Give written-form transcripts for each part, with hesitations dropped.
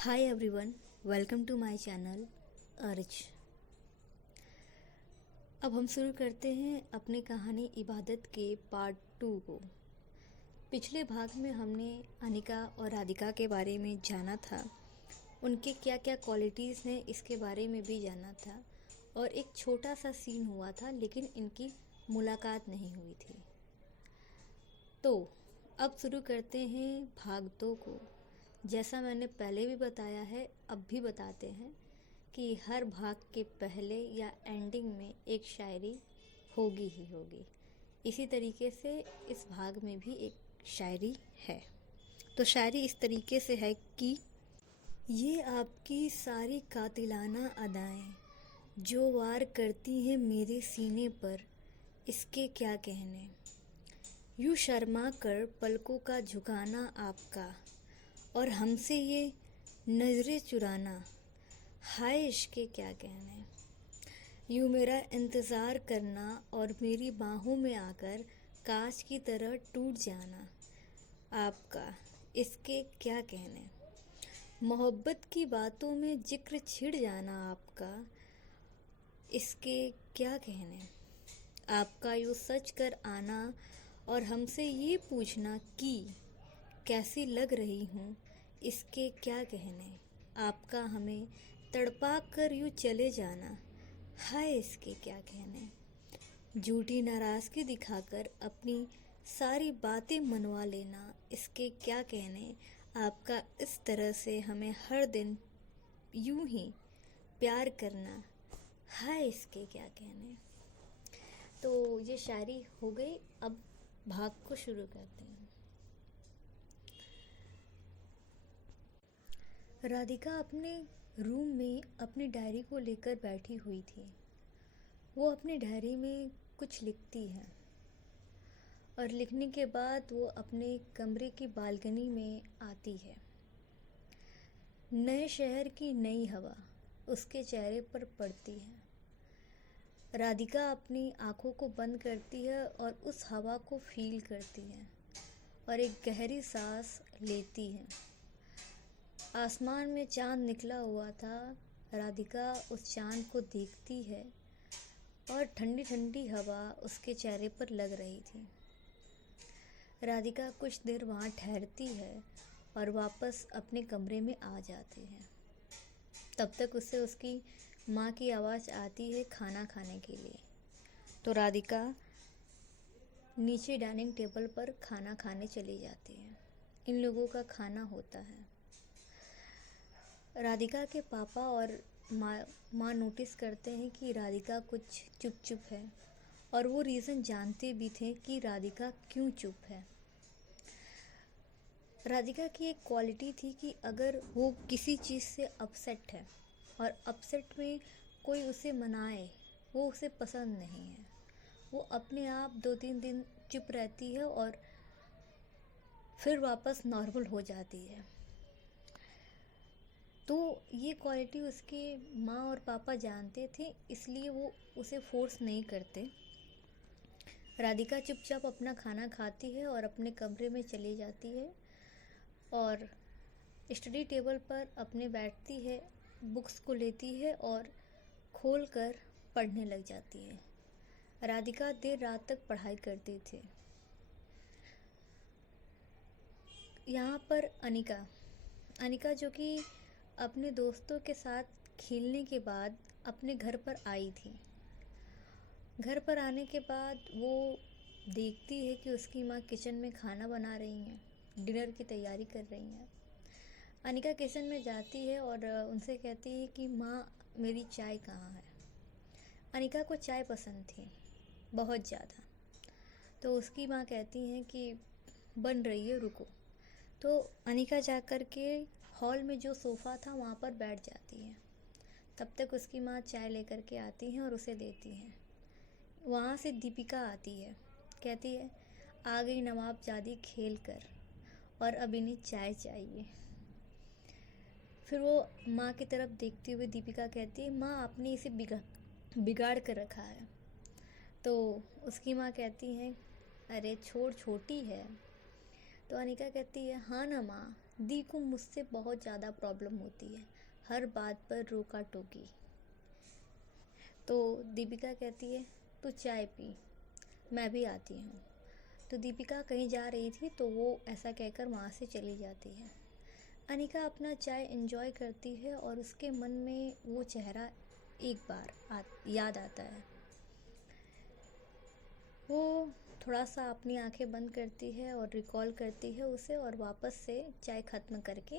Hi everyone, welcome to my channel अर्ज। अब हम शुरू करते हैं अपनी कहानी इबादत के पार्ट 2 को। पिछले भाग में हमने अनिका और राधिका के बारे में जाना था, उनके क्या क्या क्वालिटीज़ हैं इसके बारे में भी जाना था, और एक छोटा सा सीन हुआ था लेकिन इनकी मुलाकात नहीं हुई थी। तो अब शुरू करते हैं भाग 2 को। जैसा मैंने पहले भी बताया है, अब भी बताते हैं कि हर भाग के पहले या एंडिंग में एक शायरी होगी ही होगी। इसी तरीके से इस भाग में भी एक शायरी है। तो शायरी इस तरीके से है कि ये आपकी सारी कातिलाना अदाएं जो वार करती हैं मेरे सीने पर, इसके क्या कहने। यूँ शर्मा कर पलकों का झुकाना आपका, और हमसे ये नजरें चुराना, हाय इसके क्या कहने। यूँ मेरा इंतज़ार करना और मेरी बाहों में आकर कांच की तरह टूट जाना आपका, इसके क्या कहने। मोहब्बत की बातों में जिक्र छिड़ जाना आपका, इसके क्या कहने। आपका यूँ सच कर आना और हमसे ये पूछना कि कैसी लग रही हूँ, इसके क्या कहने। आपका हमें तड़पा कर यूँ चले जाना, हाय इसके क्या कहने। झूठी नाराज़गी दिखाकर अपनी सारी बातें मनवा लेना, इसके क्या कहने। आपका इस तरह से हमें हर दिन यूं ही प्यार करना, हाय इसके क्या कहने। तो ये शायरी हो गई। अब भाग को शुरू करते हैं। राधिका अपने रूम में अपनी डायरी को लेकर बैठी हुई थी। वो अपनी डायरी में कुछ लिखती है और लिखने के बाद वो अपने कमरे की बालकनी में आती है। नए शहर की नई हवा उसके चेहरे पर पड़ती है। राधिका अपनी आंखों को बंद करती है और उस हवा को फील करती है और एक गहरी सांस लेती है। आसमान में चांद निकला हुआ था। राधिका उस चांद को देखती है और ठंडी ठंडी हवा उसके चेहरे पर लग रही थी। राधिका कुछ देर वहाँ ठहरती है और वापस अपने कमरे में आ जाती है। तब तक उससे उसकी माँ की आवाज़ आती है खाना खाने के लिए। तो राधिका नीचे डाइनिंग टेबल पर खाना खाने चली जाती है। इन लोगों का खाना होता है। राधिका के पापा और माँ नोटिस करते हैं कि राधिका कुछ चुप चुप है, और वो रीज़न जानते भी थे कि राधिका क्यों चुप है। राधिका की एक क्वालिटी थी कि अगर वो किसी चीज़ से अपसेट है और अपसेट में कोई उसे मनाए, वो उसे पसंद नहीं है। वो अपने आप 2-3 दिन चुप रहती है और फिर वापस नॉर्मल हो जाती है। तो ये क्वालिटी उसके माँ और पापा जानते थे, इसलिए वो उसे फोर्स नहीं करते। राधिका चुपचाप अपना खाना खाती है और अपने कमरे में चली जाती है और स्टडी टेबल पर अपने बैठती है, बुक्स को लेती है और खोल कर पढ़ने लग जाती है। राधिका देर रात तक पढ़ाई करती थी। यहाँ पर अनिका जो कि अपने दोस्तों के साथ खेलने के बाद अपने घर पर आई थी। घर पर आने के बाद वो देखती है कि उसकी माँ किचन में खाना बना रही हैं, डिनर की तैयारी कर रही हैं। अनिका किचन में जाती है और उनसे कहती है कि माँ मेरी चाय कहाँ है। अनिका को चाय पसंद थी बहुत ज़्यादा। तो उसकी माँ कहती हैं कि बन रही है, रुको। तो अनिका जाकर के हॉल में जो सोफ़ा था वहाँ पर बैठ जाती है। तब तक उसकी माँ चाय लेकर के आती हैं और उसे देती हैं। वहाँ से दीपिका आती है, कहती है आ गई नवाबजादी खेल कर, और अब इन्हें चाय चाहिए। फिर वो माँ की तरफ देखते हुए दीपिका कहती है माँ आपने इसे बिगाड़ कर रखा है। तो उसकी माँ कहती हैं अरे छोड़, छोटी है। तो अनिका कहती है हाँ ना माँ, दी को मुझसे बहुत ज़्यादा प्रॉब्लम होती है, हर बात पर रोका टोकी। तो दीपिका कहती है तू चाय पी, मैं भी आती हूँ। तो दीपिका कहीं जा रही थी तो वो ऐसा कहकर वहाँ से चली जाती है। अनिका अपना चाय एंजॉय करती है और उसके मन में वो चेहरा एक बार याद आता है। वो थोड़ा सा अपनी आंखें बंद करती है और रिकॉल करती है उसे, और वापस से चाय ख़त्म करके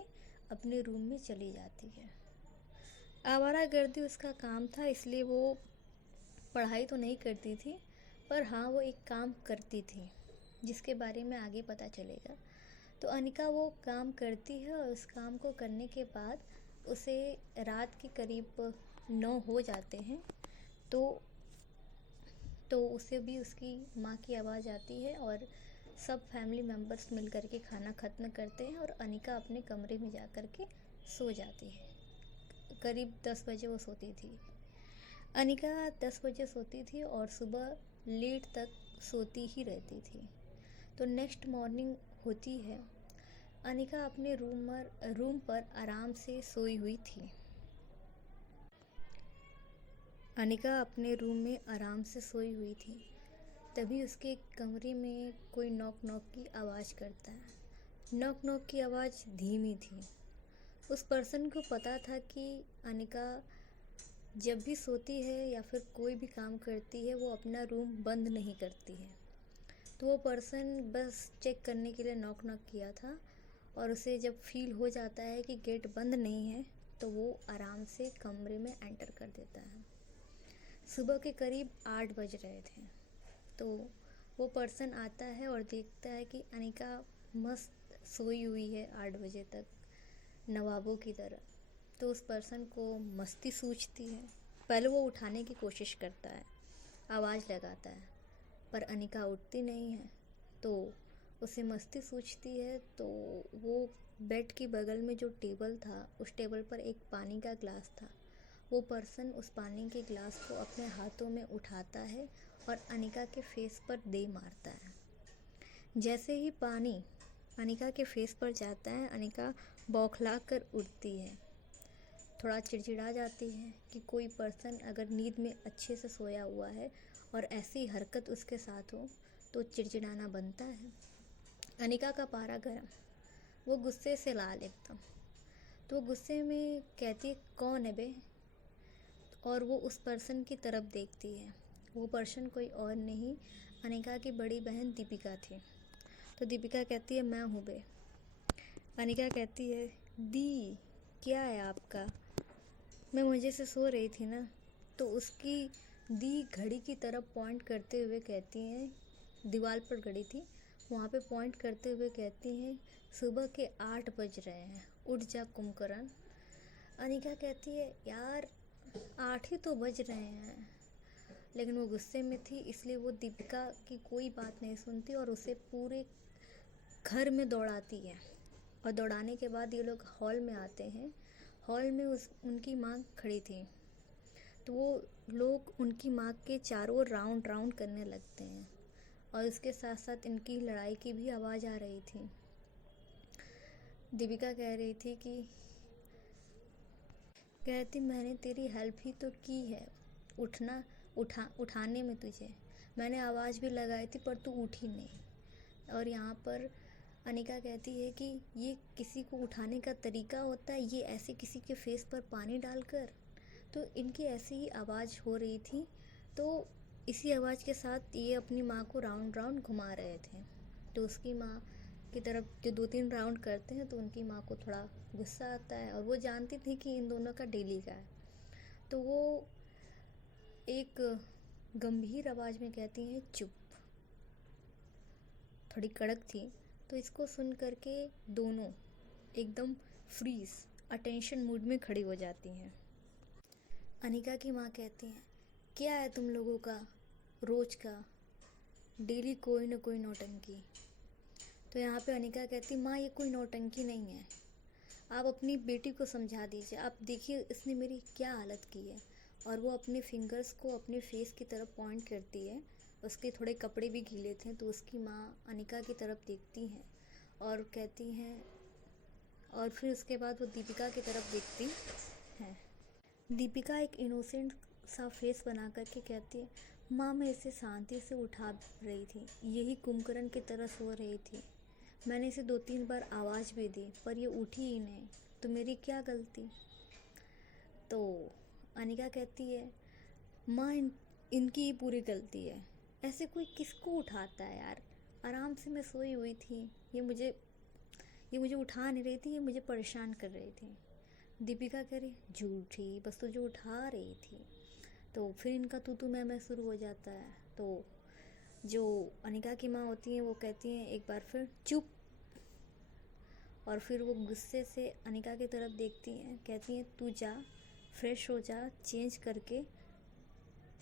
अपने रूम में चली जाती है। आवारागर्दी उसका काम था, इसलिए वो पढ़ाई तो नहीं करती थी, पर हाँ वो एक काम करती थी जिसके बारे में आगे पता चलेगा। तो अनिका वो काम करती है और उस काम को करने के बाद उसे रात के करीब 9 हो जाते हैं। तो उसे भी उसकी माँ की आवाज़ आती है और सब फैमिली मेम्बर्स मिल कर के खाना ख़त्म करते हैं और अनिका अपने कमरे में जा कर के सो जाती है। करीब 10 बजे वो सोती थी। अनिका 10 बजे सोती थी और सुबह लेट तक सोती ही रहती थी। तो नेक्स्ट मॉर्निंग होती है, अनिका अपने रूम पर आराम से सोई हुई थी। अनिका अपने रूम में आराम से सोई हुई थी, तभी उसके कमरे में कोई नॉक नॉक की आवाज़ करता है। नॉक नॉक की आवाज़ धीमी थी। उस पर्सन को पता था कि अनिका जब भी सोती है या फिर कोई भी काम करती है वो अपना रूम बंद नहीं करती है। तो वो पर्सन बस चेक करने के लिए नॉक नॉक किया था, और उसे जब फील हो जाता है कि गेट बंद नहीं है तो वो आराम से कमरे में एंटर कर देता है। सुबह के करीब 8 बज रहे थे। तो वो पर्सन आता है और देखता है कि अनिका मस्त सोई हुई है 8 बजे तक, नवाबों की तरह। तो उस पर्सन को मस्ती सूझती है। पहले वो उठाने की कोशिश करता है, आवाज़ लगाता है, पर अनिका उठती नहीं है। तो उसे मस्ती सूझती है, तो वो बेड के बगल में जो टेबल था उस टेबल पर एक पानी का ग्लास था। वो पर्सन उस पानी के ग्लास को अपने हाथों में उठाता है और अनिका के फेस पर दे मारता है। जैसे ही पानी अनिका के फेस पर जाता है, अनिका बौखला कर उठती है, थोड़ा चिड़चिड़ा जाती है कि कोई पर्सन अगर नींद में अच्छे से सोया हुआ है और ऐसी हरकत उसके साथ हो तो चिड़चिड़ाना बनता है। अनिका का पारा गर्म, वो गुस्से से लाल एकदम। तो वो गुस्से में कहती है कौन है बे, और वो उस पर्सन की तरफ देखती है। वो पर्सन कोई और नहीं, अनिका की बड़ी बहन दीपिका थी। तो दीपिका कहती है मैं हूँ बे। अनिका कहती है दी क्या है आपका, मैं मज़े से सो रही थी ना। तो उसकी दी घड़ी की तरफ पॉइंट करते हुए कहती हैं, दीवार पर घड़ी थी, वहाँ पे पॉइंट करते हुए कहती हैं सुबह के 8 बज रहे हैं, उठ जा कुंभकर्ण। अनिका कहती है यार 8 ही तो बज रहे हैं, लेकिन वो गुस्से में थी इसलिए वो दीपिका की कोई बात नहीं सुनती और उसे पूरे घर में दौड़ाती है। और दौड़ाने के बाद ये लोग हॉल में आते हैं। हॉल में उनकी माँ खड़ी थी, तो वो लोग उनकी माँ के चारों राउंड राउंड करने लगते हैं, और उसके साथ साथ इनकी लड़ाई की भी आवाज़ आ रही थी। दीपिका कह रही थी कि कहती मैंने तेरी हेल्प ही तो की है, उठाने में तुझे मैंने आवाज़ भी लगाई थी पर तू उठी नहीं। और यहाँ पर अनिका कहती है कि ये किसी को उठाने का तरीका होता है, ये ऐसे किसी के फेस पर पानी डालकर। तो इनकी ऐसी ही आवाज़ हो रही थी, तो इसी आवाज़ के साथ ये अपनी माँ को राउंड राउंड घुमा रहे थे। तो उसकी माँ की तरफ जो 2-3 राउंड करते हैं तो उनकी माँ को थोड़ा गुस्सा आता है, और वो जानती थी कि इन दोनों का डेली का है। तो वो एक गंभीर आवाज़ में कहती हैं चुप, थोड़ी कड़क थी। तो इसको सुन करके दोनों एकदम फ्रीज अटेंशन मूड में खड़ी हो जाती हैं। अनिका की माँ कहती हैं क्या है तुम लोगों का रोज का, डेली कोई ना कोई नौटंकी। तो यहाँ पे अनिका कहती माँ ये कोई नौटंकी नहीं है, आप अपनी बेटी को समझा दीजिए, आप देखिए इसने मेरी क्या हालत की है। और वो अपने फिंगर्स को अपने फेस की तरफ पॉइंट करती है। उसके थोड़े कपड़े भी गीले थे, तो उसकी माँ अनिका की तरफ देखती हैं और कहती हैं और फिर उसके बाद वो दीपिका की तरफ देखती है। दीपिका एक इनोसेंट सा फेस बना करके कहती है, माँ मैं इसे शांति से उठा रही थी, यही कुंभकर्ण की तरह सो रही थी। मैंने इसे 2-3 बार आवाज़ भी दी पर ये उठी ही नहीं, तो मेरी क्या गलती। तो अनिका कहती है, माँ इनकी ही पूरी गलती है, ऐसे कोई किसको उठाता है यार, आराम से मैं सोई हुई थी, ये मुझे उठा नहीं रही थी, ये मुझे परेशान कर रही थी। दीपिका कह रही, झूठी, बस तुझे उठा रही थी। तो फिर इनका तू मैं शुरू हो जाता है। तो जो अनिका की माँ होती हैं वो कहती हैं एक बार फिर चुप, और फिर वो गुस्से से अनिका की तरफ देखती हैं, कहती हैं तू जा फ्रेश हो जा, चेंज करके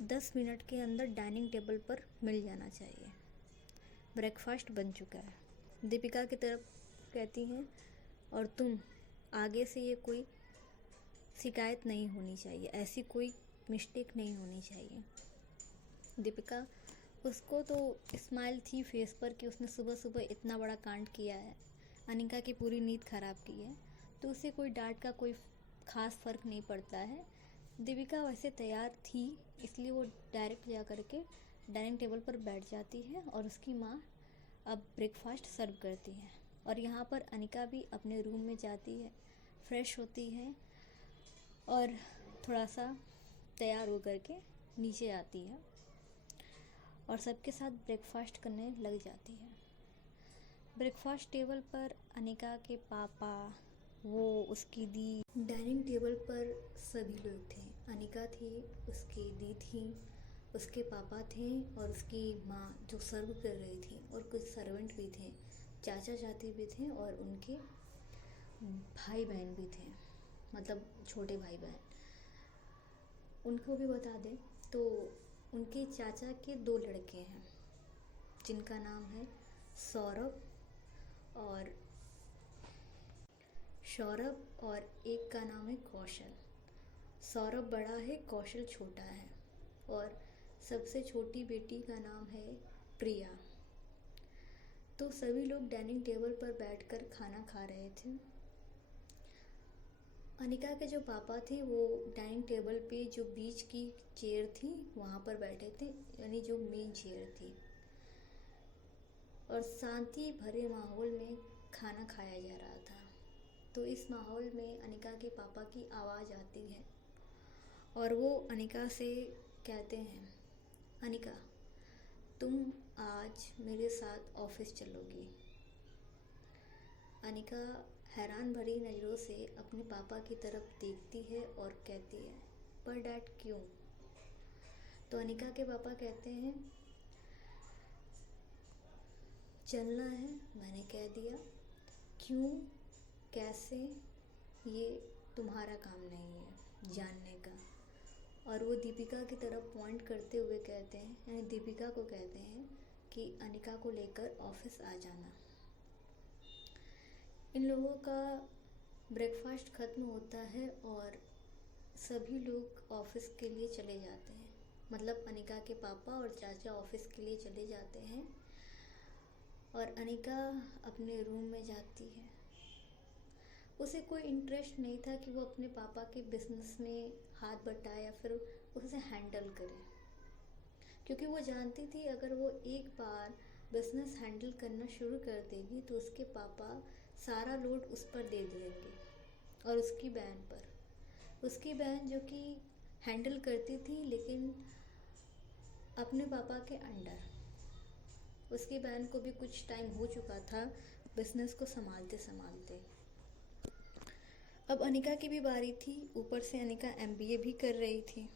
10 मिनट के अंदर डाइनिंग टेबल पर मिल जाना चाहिए, ब्रेकफास्ट बन चुका है। दीपिका की तरफ कहती हैं, और तुम आगे से ये कोई शिकायत नहीं होनी चाहिए, ऐसी कोई मिस्टेक नहीं होनी चाहिए। दीपिका, उसको तो स्माइल थी फेस पर कि उसने सुबह सुबह इतना बड़ा कांड किया है, अनिका की पूरी नींद खराब की है, तो उसे कोई डांट का कोई ख़ास फ़र्क नहीं पड़ता है। दीपिका वैसे तैयार थी, इसलिए वो डायरेक्ट जा कर के डाइनिंग टेबल पर बैठ जाती है और उसकी माँ अब ब्रेकफास्ट सर्व करती है। और यहाँ पर अनिका भी अपने रूम में जाती है, फ्रेश होती है और थोड़ा सा तैयार होकर के नीचे आती है और सबके साथ ब्रेकफास्ट करने लग जाती है। ब्रेकफास्ट टेबल पर अनिका के पापा, वो उसकी दी, डाइनिंग टेबल पर सभी लोग थे। अनिका थी, उसकी दी थी, उसके पापा थे और उसकी माँ जो सर्व कर रही थी, और कुछ सर्वेंट भी थे, चाचा चाची भी थे और उनके भाई बहन भी थे, मतलब छोटे भाई बहन। उनको भी बता दें तो उनके चाचा के 2 लड़के हैं जिनका नाम है सौरभ और एक का नाम है कौशल। सौरभ बड़ा है, कौशल छोटा है, और सबसे छोटी बेटी का नाम है प्रिया। तो सभी लोग डाइनिंग टेबल पर बैठकर खाना खा रहे थे। अनिका के जो पापा थे वो डाइनिंग टेबल पे जो बीच की चेयर थी वहाँ पर बैठे थे, यानी जो मेन चेयर थी, और शांति भरे माहौल में खाना खाया जा रहा था। तो इस माहौल में अनिका के पापा की आवाज़ आती है और वो अनिका से कहते हैं, अनिका तुम आज मेरे साथ ऑफिस चलोगी। अनिका हैरान भरी नज़रों से अपने पापा की तरफ देखती है और कहती है, पर डैड क्यों? तो अनिका के पापा कहते हैं, चलना है, मैंने कह दिया, क्यों कैसे ये तुम्हारा काम नहीं है जानने का। और वो दीपिका की तरफ पॉइंट करते हुए कहते हैं, यानी दीपिका को कहते हैं कि अनिका को लेकर ऑफिस आ जाना। इन लोगों का ब्रेकफास्ट ख़त्म होता है और सभी लोग ऑफिस के लिए चले जाते हैं, मतलब अनिका के पापा और चाचा ऑफिस के लिए चले जाते हैं और अनिका अपने रूम में जाती है। उसे कोई इंटरेस्ट नहीं था कि वो अपने पापा के बिजनेस में हाथ बटाए या फिर उसे हैंडल करे, क्योंकि वो जानती थी अगर वो एक बार बिजनेस हैंडल करना शुरू कर देगी तो उसके पापा सारा लोड उस पर दे देंगे और उसकी बहन पर। उसकी बहन जो कि हैंडल करती थी लेकिन अपने पापा के अंडर, उसकी बहन को भी कुछ टाइम हो चुका था बिजनेस को संभालते संभालते। अब अनिका की भी बारी थी, ऊपर से अनिका MBA भी कर रही थी।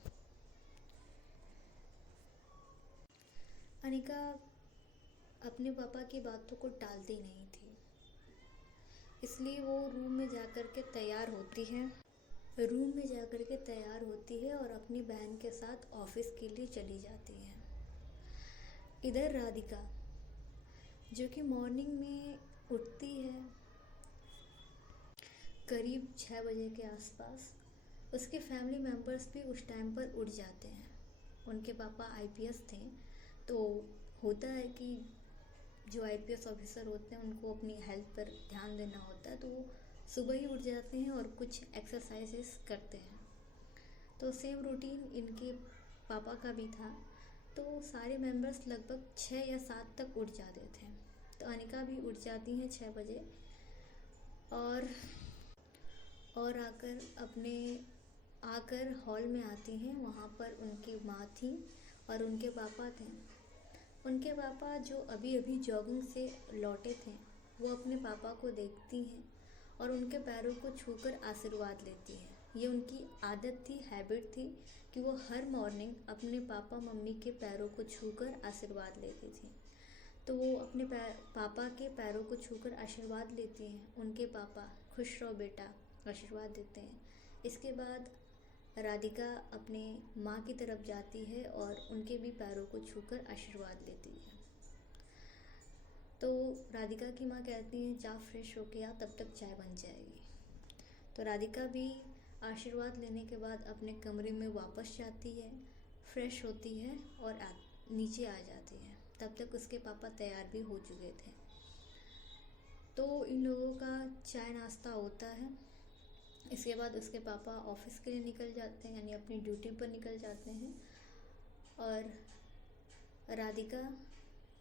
अनिका अपने पापा की बातों को टालती नहीं थी, इसलिए वो रूम में जाकर के तैयार होती है और अपनी बहन के साथ ऑफिस के लिए चली जाती है। इधर राधिका जो कि मॉर्निंग में उठती है करीब 6 बजे के आसपास, उसके फैमिली मेम्बर्स भी उस टाइम पर उठ जाते हैं। उनके पापा IPS थे, तो होता है कि जो IPS ऑफिसर होते हैं उनको अपनी हेल्थ पर ध्यान देना होता है, तो वो सुबह ही उठ जाते हैं और कुछ एक्सरसाइजेस करते हैं। तो सेम रूटीन इनके पापा का भी था। तो सारे मेंबर्स लगभग 6 या 7 तक उठ जाते थे। तो अनिका भी उठ जाती हैं 6 बजे और आकर हॉल में आती हैं। वहाँ पर उनकी माँ थी और उनके पापा थे। उनके पापा जो अभी अभी जॉगिंग से लौटे थे, वो अपने पापा को देखती हैं और उनके पैरों को छूकर आशीर्वाद लेती हैं। ये उनकी आदत थी, हैबिट थी कि वो हर मॉर्निंग अपने पापा मम्मी के पैरों को छूकर आशीर्वाद लेती थी। तो वो अपने पापा के पैरों को छूकर आशीर्वाद लेती हैं। उनके पापा खुश रहो बेटा आशीर्वाद देते हैं। इसके बाद राधिका अपने माँ की तरफ जाती है और उनके भी पैरों को छूकर आशीर्वाद लेती है। तो राधिका की माँ कहती हैं जा फ्रेश होके आ, तब तक चाय बन जाएगी। तो राधिका भी आशीर्वाद लेने के बाद अपने कमरे में वापस जाती है, फ्रेश होती है और नीचे आ जाती है। तब तक उसके पापा तैयार भी हो चुके थे। तो इन लोगों का चाय नाश्ता होता है। इसके बाद उसके पापा ऑफिस के लिए निकल जाते हैं, यानी अपनी ड्यूटी पर निकल जाते हैं और राधिका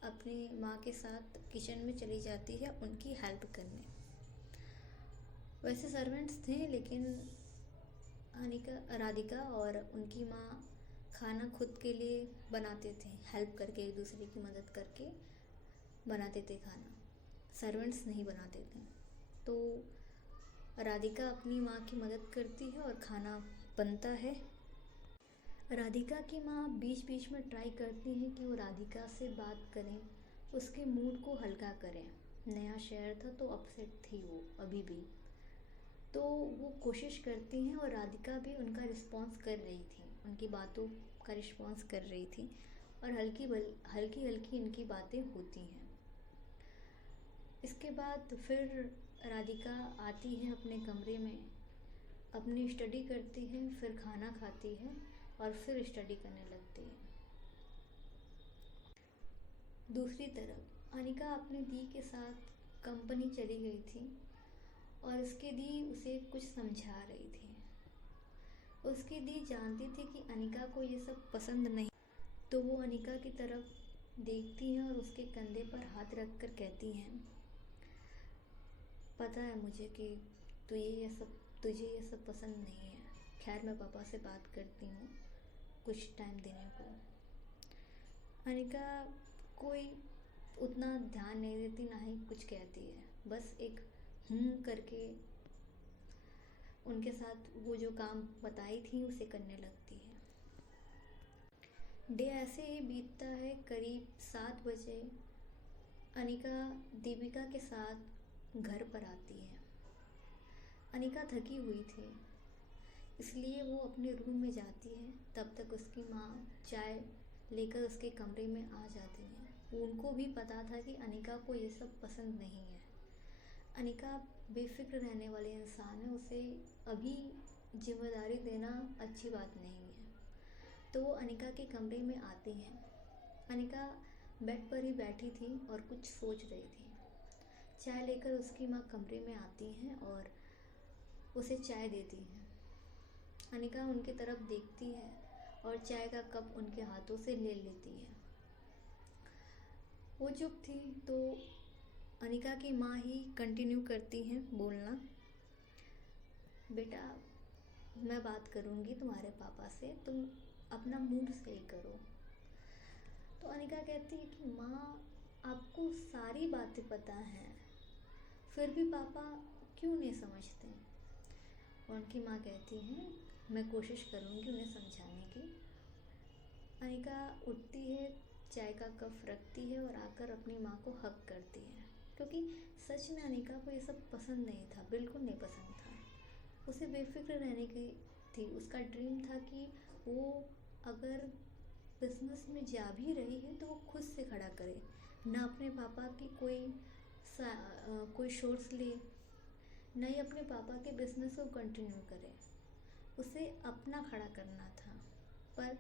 अपनी माँ के साथ किचन में चली जाती है उनकी हेल्प करने। वैसे सर्वेंट्स थे, लेकिन राधिका और उनकी माँ खाना खुद के लिए बनाते थे, हेल्प करके, एक दूसरे की मदद करके बनाते थे खाना। सर्वेंट्स नहीं बनाते थे। तो राधिका अपनी माँ की मदद करती है और खाना बनता है। राधिका की माँ बीच बीच में ट्राई करती हैं कि वो राधिका से बात करें, उसके मूड को हल्का करें। नया शहर था तो अपसेट थी वो अभी भी। तो वो कोशिश करती हैं और राधिका भी उनका रिस्पॉन्स कर रही थी, उनकी बातों का रिस्पॉन्स कर रही थी और हल्की हल्की इनकी बातें होती हैं। इसके बाद फिर राधिका आती है अपने कमरे में, अपनी स्टडी करती है, फिर खाना खाती है और फिर स्टडी करने लगती है। दूसरी तरफ अनिका अपनी दी के साथ कंपनी चली गई थी और उसकी दी उसे कुछ समझा रही थी। उसकी दी जानती थी कि अनिका को ये सब पसंद नहीं, तो वो अनिका की तरफ देखती हैं और उसके कंधे पर हाथ रखकर कहती हैं पता है मुझे कि तुझे ये सब पसंद नहीं है। खैर मैं पापा से बात करती हूँ कुछ टाइम देने को। अनिका कोई उतना ध्यान नहीं देती, ना ही कुछ कहती है, बस एक करके उनके साथ वो जो काम बताई थी उसे करने लगती है। डे ऐसे ही बीतता है। करीब 7 बजे अनिका दीपिका के साथ घर पर आती है। अनिका थकी हुई थी, इसलिए वो अपने रूम में जाती है। तब तक उसकी माँ चाय लेकर उसके कमरे में आ जाती है। उनको भी पता था कि अनिका को ये सब पसंद नहीं है। अनिका बेफिक्र रहने वाले इंसान है, उसे अभी जिम्मेदारी देना अच्छी बात नहीं है। तो वो अनिका के कमरे में आती हैं। अनिका बेड पर ही बैठी थी और कुछ सोच रही थी। चाय लेकर उसकी माँ कमरे में आती हैं और उसे चाय देती हैं। अनिका उनकी तरफ देखती है और चाय का कप उनके हाथों से ले लेती है। वो चुप थी तो अनिका की माँ ही कंटिन्यू करती हैं बोलना, बेटा मैं बात करूँगी तुम्हारे पापा से, तुम अपना मूड सही करो। तो अनिका कहती है कि माँ आपको सारी बातें पता हैं, फिर भी पापा क्यों नहीं समझते। उनकी माँ कहती हैं मैं कोशिश करूँगी उन्हें समझाने की। अनिका उठती है, चाय का कप रखती है और आकर अपनी माँ को हग करती है, क्योंकि सच में अनिका को ये सब पसंद नहीं था, बिल्कुल नहीं पसंद था। उसे बेफिक्र रहने की थी। उसका ड्रीम था कि वो अगर बिजनेस में जा भी रही है तो वो खुद से खड़ा करे, ना अपने पापा की कोई सोर्स ले, ना ही अपने पापा के बिजनेस को कंटिन्यू करे। उसे अपना खड़ा करना था। पर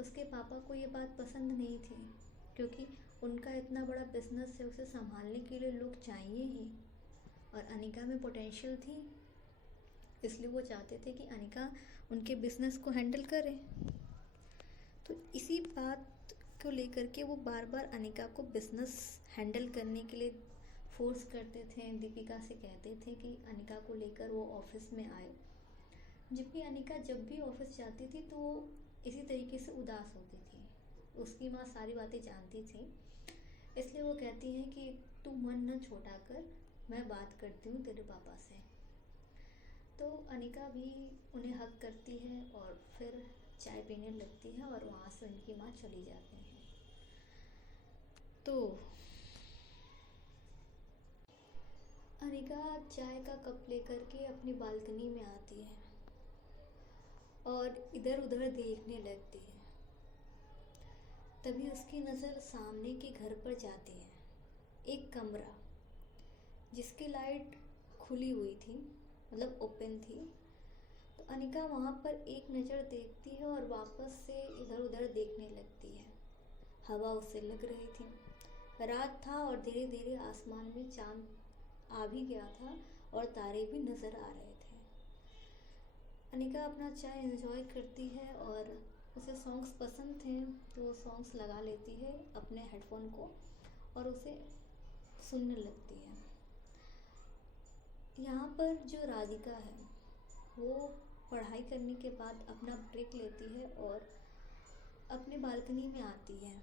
उसके पापा को ये बात पसंद नहीं थी, क्योंकि उनका इतना बड़ा बिजनेस है, उसे संभालने के लिए लोग चाहिए ही। और अनिका में पोटेंशियल थी, इसलिए वो चाहते थे कि अनिका उनके बिजनेस को हैंडल करे। तो इसी बात को लेकर के वो बार बार अनिका को बिजनेस हैंडल करने के लिए फोर्स करते थे। दीपिका से कहते थे कि अनिका को लेकर वो ऑफिस में आए, जबकि अनिका जब भी ऑफिस जाती थी तो वो इसी तरीके से उदास होती थी। उसकी माँ सारी बातें जानती थी, इसलिए वो कहती हैं कि तू मन न छोटा कर, मैं बात करती हूँ तेरे पापा से। तो अनिका भी उन्हें हक करती है और फिर चाय पीने लगती है और वहाँ से उनकी माँ चली जाती है। तो अनिका चाय का कप लेकर के अपनी बालकनी में आती है और इधर उधर देखने लगती है। तभी उसकी नज़र सामने के घर पर जाती है, एक कमरा जिसकी लाइट खुली हुई थी, मतलब ओपन थी। तो अनिका वहाँ पर एक नज़र देखती है और वापस से इधर उधर देखने लगती है। हवा उसे लग रही थी, रात था और धीरे धीरे आसमान में चांद आ भी गया था और तारे भी नज़र आ रहे थे। अनिका अपना चाय एंजॉय करती है और उसे सॉन्ग्स पसंद थे तो वो सॉन्ग्स लगा लेती है अपने हेडफोन को और उसे सुनने लगती है। यहाँ पर जो राधिका है वो पढ़ाई करने के बाद अपना ब्रेक लेती है और अपने बालकनी में आती है।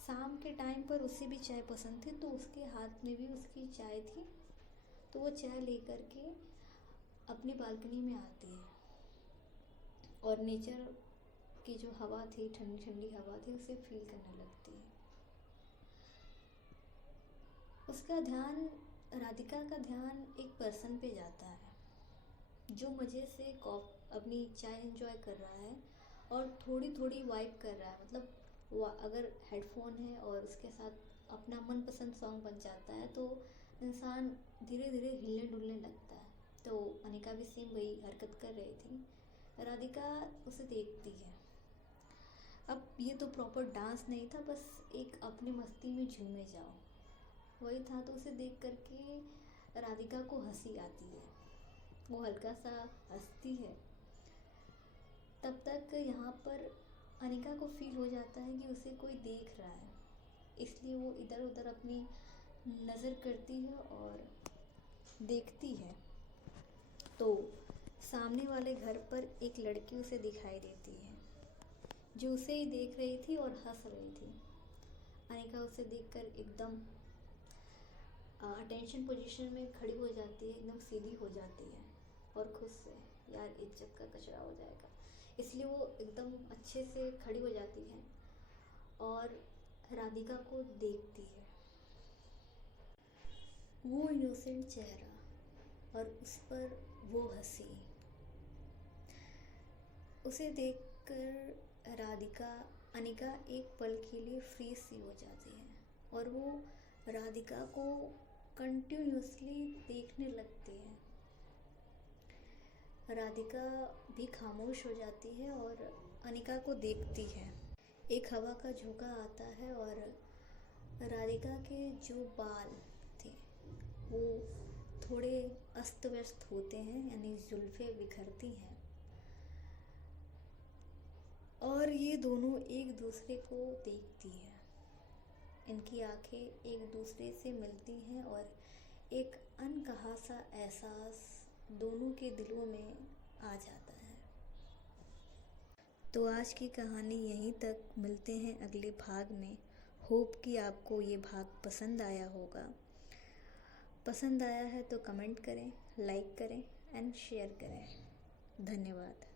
शाम के टाइम पर उसे भी चाय पसंद थी तो उसके हाथ में भी उसकी चाय थी, तो वो चाय लेकर के अपनी बालकनी में आती है और नेचर की जो हवा थी, ठंडी ठंडी हवा थी, उसे फील करने लगती है। उसका ध्यान, राधिका का ध्यान एक पर्सन पे जाता है जो मज़े से अपनी चाय एंजॉय कर रहा है और थोड़ी थोड़ी वाइब कर रहा है। मतलब वो अगर हेडफोन है और उसके साथ अपना मनपसंद सॉन्ग बन जाता है तो इंसान धीरे धीरे हिलने डुलने लगता है। तो अनिका भी सेम वही हरकत कर रही थी। राधिका उसे देखती है। अब ये तो प्रॉपर डांस नहीं था, बस एक अपनी मस्ती में झूमे जाओ वही था। तो उसे देख करके राधिका को हंसी आती है, वो हल्का सा हंसती है। तब तक यहाँ पर अनिका को फील हो जाता है कि उसे कोई देख रहा है, इसलिए वो इधर उधर अपनी नज़र करती है और देखती है। तो सामने वाले घर पर एक लड़की उसे दिखाई देती है जो उसे ही देख रही थी और हंस रही थी। अनिका उसे देखकर एकदम अटेंशन पोजीशन में खड़ी हो जाती है, एकदम सीधी हो जाती है और खुश से यार इज्जत का कचरा हो जाएगा, इसलिए वो एकदम अच्छे से खड़ी हो जाती है और राधिका को देखती है। वो इनोसेंट चेहरा और उस पर वो हंसी, उसे देखकर अनिका एक पल के लिए फ्रीज सी हो जाती है और वो राधिका को कंटिन्यूसली देखने लगती है। राधिका भी खामोश हो जाती है और अनिका को देखती है। एक हवा का झोंका आता है और राधिका के जो बाल थे वो थोड़े अस्त व्यस्त होते हैं, यानी जुल्फ़ें बिखरती हैं और ये दोनों एक दूसरे को देखती हैं। इनकी आंखें एक दूसरे से मिलती हैं और एक अनकहा सा एहसास दोनों के दिलों में आ जाता है। तो आज की कहानी यहीं तक, मिलते हैं अगले भाग में। होप कि आपको ये भाग पसंद आया होगा। पसंद आया है तो कमेंट करें, लाइक करें एंड शेयर करें। धन्यवाद।